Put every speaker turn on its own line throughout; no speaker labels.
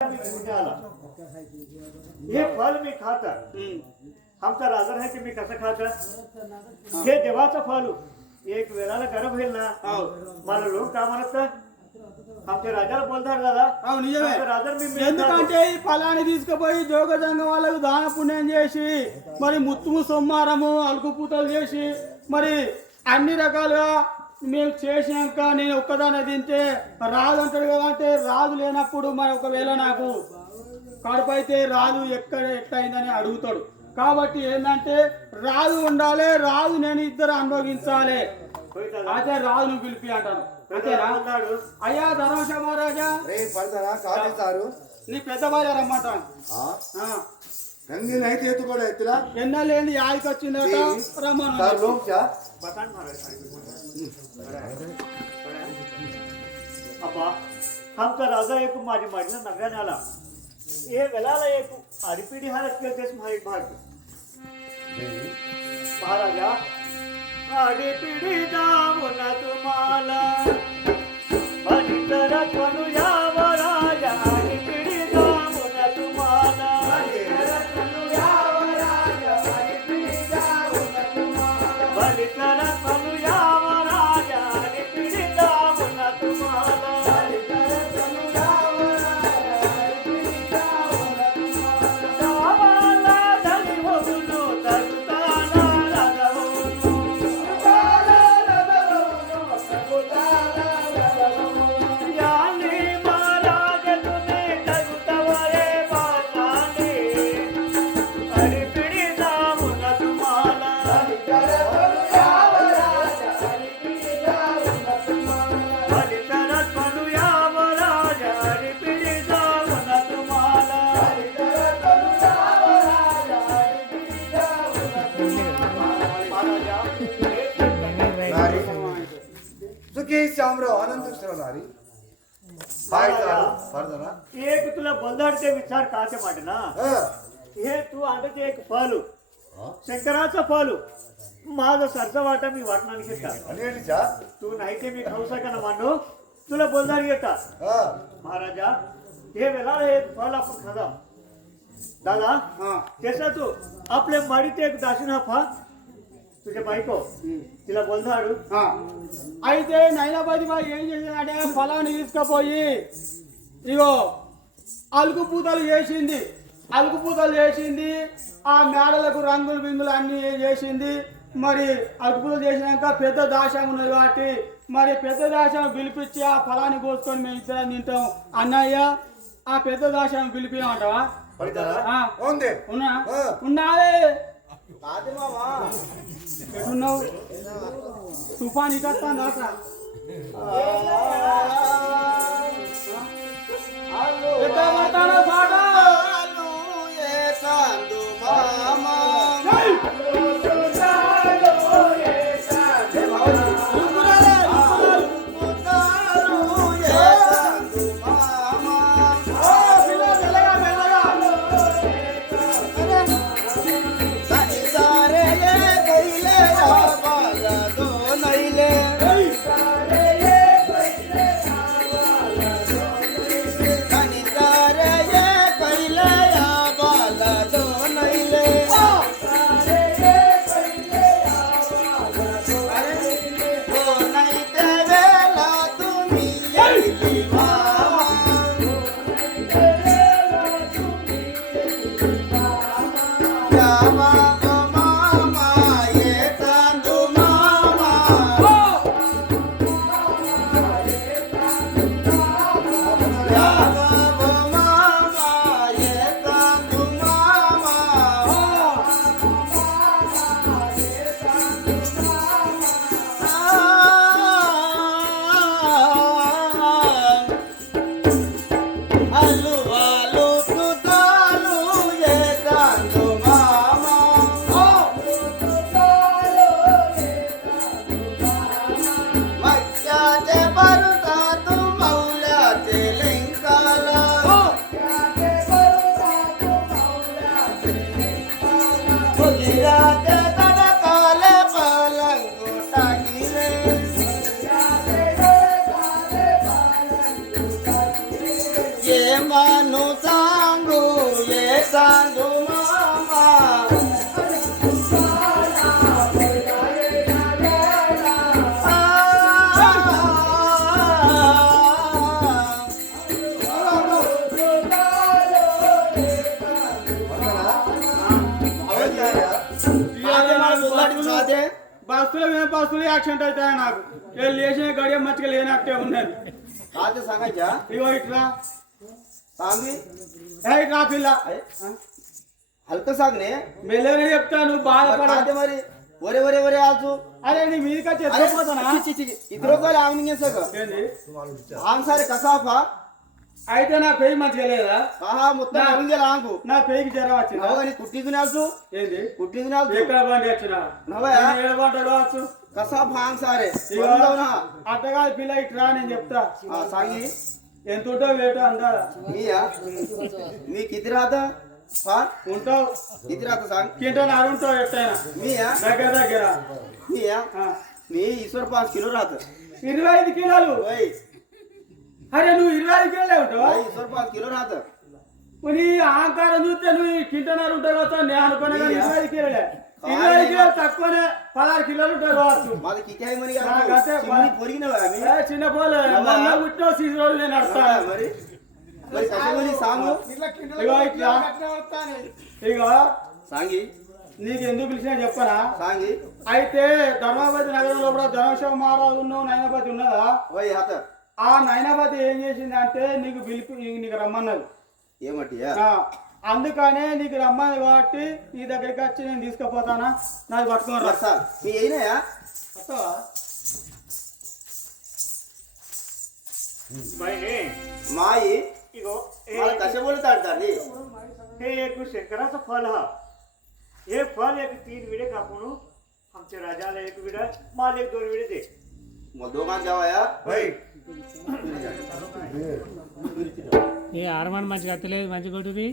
मी घेऊन आला हे फल मी खात आमचा राजा आहे की मी कसं खात हे देवाचं फल एक वेळाला गरम होईल ना मला लोक का म्हणत का आमच्या राजाला बोलतात दादा
అవును నిజమే
आमच्या राजा मी मिळून
ఎందుకంటే ఈ ఫలాన్ని తీసుకుపోయి జోగ జంగ వాళ్ళకు దాన పుణ్యం చేసి మరి ముత్తుము సొమ్మారము అలుకు పూతలు చేసి మరి అన్ని రకాలుగా మేము చేసినాక నేను ఒక్కదాన్ని తింటే రాదు అంటాడు కదా అంటే రాదు లేనప్పుడు మరి ఒకవేళ నాకు కడుపు అయితే రాదు ఎక్కడ ఎట్లయిందని అడుగుతాడు. కాబట్టి ఏంటంటే రాదు ఉండాలి రాదు నేను ఇద్దరు అనుభవించాలి. అయితే రాదు నువ్వు పిలిపి అంటాను. అయ్యా ధర్మశ మహారాజా. నీ పెద్ద భార్య రమ్మంటాను
అయితే
ఎన్నలేని యాదికి వచ్చిందట. రమ్మను.
ಅಪ್ಪ हमका राजा एक माझी माडीनं नव्याने आला हे वेळाला एक आडीपिडी हा असले तेच माहीत भाग। महाराजा आडीपिडी जाऊन तुम्हाला।
रामराव आनंद श्रवणारी. काय चालू फार झाला
एक तुला बंधाडचे विचार का ते पाठ ना? हं. हे तू आणते एक फल. हा? शंकराचं फल. माझं सरचा वाटा मी वाटणार घेता
आणि येडीच्या?
तू नाही ते मी खाऊ शका ना मांडू. तुला बोलणार येता. हं. महाराजा हे वेळा हे फल आपण खाजा. दादा
हा.
त्याचा तू आपल्या माडीत एक दाशिन हा फा పైకో. ఇలా
పొందాడు అయితే నైనాబాద్ బాయ్ ఏం చేసిందంటే ఫలాన్ని తీసుకుపోయి ఇగో అలుగు పూతలు చేసింది. అలుగు పూతలు చేసింది. ఆ మేడలకు రంగులు బింగులు అన్ని చేసింది. మరి అలుగు పూతలు చేసినాక పెద్ద దాశం ఉన్నది కాబట్టి మరి పెద్ద దాశం పిలిపించి ఆ ఫలాన్ని కోసుకొని మేము ఇద్దరం తింటాం. అన్నయ్య ఆ పెద్ద దాశం ఉన్నా? ఉన్నా
కాదు మామా
ఎటున్నావు తుఫాన్ ఇటు వస్తాను అట్లా ఎక్కడ పడతాడో పాట
I
బస్సులు యాక్సిడెంట్ అవుతాయి నాకు? వెళ్ళి లేచిన గడియ మంచిగా లేనట్టే ఉన్నది.
రాజు సంగత్యా
ఇగో ఇట్లా. పిల్ల?
హల్క సాంగ్నే?
మెల్లనే చెప్తాను
బాధపడాలి మరి ఒరే ఒరే ఒరే ఆచు
అరే నీ మీదికి
ఇద్దరు కసాఫా.
అయితే నా పేయి మంచిగా లేదా?
మొత్తం అరుంది
నా పేయికి జ్వరం వచ్చింది?
కుట్టి తినాల్సు
ఏంది?
కుట్టి తినాల్సు
ఎక్కడ బండి నవ్వ
ఏడు
గంటలు వచ్చు
కసాఫ్ ఆంగ్ సారే
ఇగో
వందవునా
అట్టగా పిల్ల ఇట్రా నేను చెప్తా.
సాగి
ఎంత ఉంటో వేటు అందా
మీయా? మీ కితి రాత హా
ఉంటావు.
కితి రాత సాంగ్
కింటో అరుంటావు ఎట్టయినా
మీయా?
దగ్గర దగ్గర.
మీయా. మీ ఈశ్వర్ పాంచ్ కిలో రాత.
ఇరవై ఐదు కిలోలు. అరే నువ్వు ఇరవై ఐదు కిలోలే ఉంటావు?
ఈశ్వర్ పాంచ్ కిలో రాత.
నీ అహంకారం చూస్తే నువ్వు కింటన్నర ఉంటావు కదా నేను అనుకున్నా కానీ ఇరవై ఐదు కిలోలే. ఇరవై కిలోలు తక్కువనే పదహారు కిలోలు కావచ్చు చిన్న పోలే. నేను నడుస్తాను
మరి? సాంగు
ఇగో నీకు ఎందుకు పిలిచినా చెప్పనా?
సాంగి?
అయితే ధర్మాపతి నగరంలో కూడా ధనశవ మహారాజు ఉన్నావు నైనాపతి ఉన్నదా? ఆ నైనాపతి ఏం చేసింది అంటే నీకు పిలిపి నీకు రమ్మన్నది
ఏమటియా?
ఆ, అందుకనే నీకు రమ్మన్నది కాబట్టి నీ దగ్గరికి వచ్చి నేను తీసుకుపోతానా నాది పట్టుకొని రా
సార్ మీ అయినాయా
వస్తావా?
बहिणी
माई
इगो
मला कसे बोलतात दादी
हे एक शंकराचं फल हा हे फल एक तीन विडे कापून आमच्या राजाला एक विडा मला एक दोन विडे दे
मग दोघां जेवाया
ఏ ఆరమని మంచిగా అత్తలేదు మంచి కొట్టుది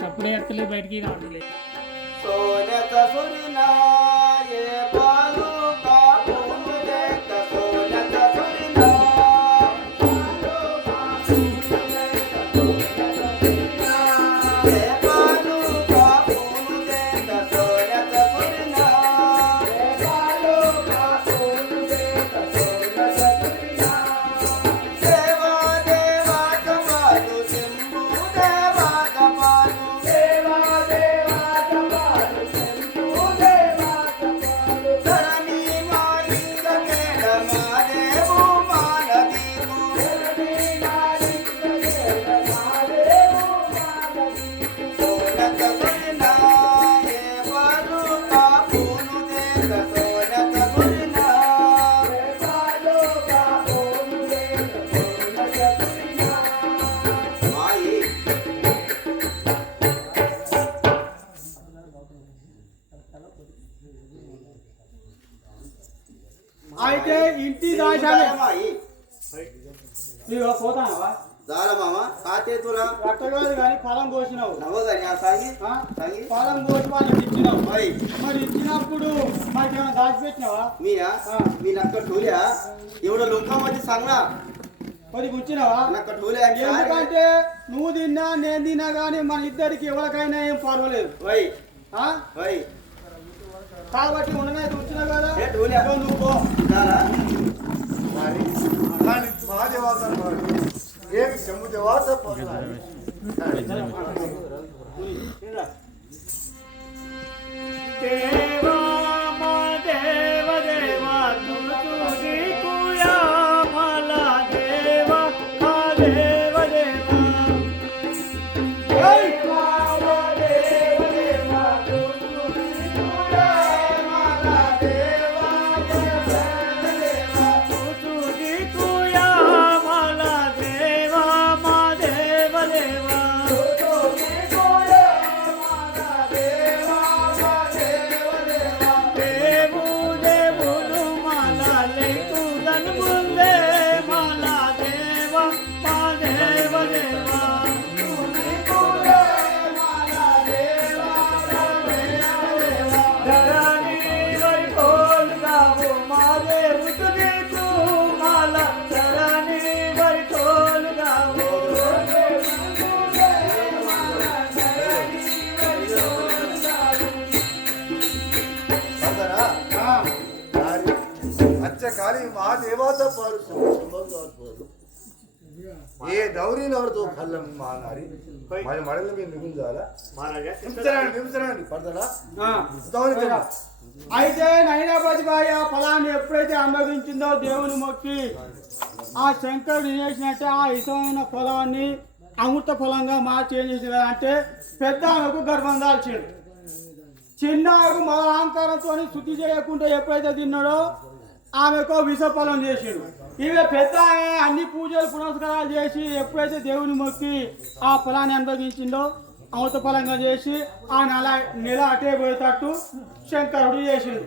సప్పుడే అత్తలేదు బయటికి రావట్లేదు
Yeah.
పొలం కోటి వాళ్ళకి ఇచ్చినావు. మరి ఇచ్చినప్పుడు మాకేమైనా దాచిపెట్టినావా మీయా
మీ నక్క టూలియా ఎవడో లుంకం వచ్చి సంగా?
మరి
గుచ్చినావా
ఎందుకంటే నువ్వు తిన్నా నేను తిన్నా కానీ మన ఇద్దరికి ఎవరికైనా ఏం పర్వాలేదు. కాబట్టి ఉండమే కూర్చున్నావు కదా. నువ్వు
ఏమి
చెంబు దేవాస Thank you. ఏ దౌరీ నవరతో కళ్ళం మానారి? మరి మడల మీద. ఉత్తమని చెప్పు.
అయితే నైనాపతి బాయి ఆ. ఫలాన్ని ఎప్పుడైతే అనుభవించిందో దేవుని మొక్కి ఆ శంకరుడు ఏం చేసినట్టే ఆ ఇష్టమైన ఫలాన్ని అమృత ఫలంగా మార్చి ఏం చేసిన అంటే పెద్ద ఆమెకు గర్భం దాల్చాడు. చిన్న ఆమెకు మన అహంకారంతో శుద్ధి చేయకుండా ఎప్పుడైతే తిన్నాడో ఆమెకు విషఫలం చేసాడు. ఇవి పెద్ద అన్ని పూజలు పునస్కారాలు చేసి ఎప్పుడైతే దేవుని మొక్కి ఆ ఫలాన్ని అనుభవించిందో అమృత ఫలంగా చేసి ఆ నెల నెల అటే పోయేటట్టు శంకరుడు చేసిండు.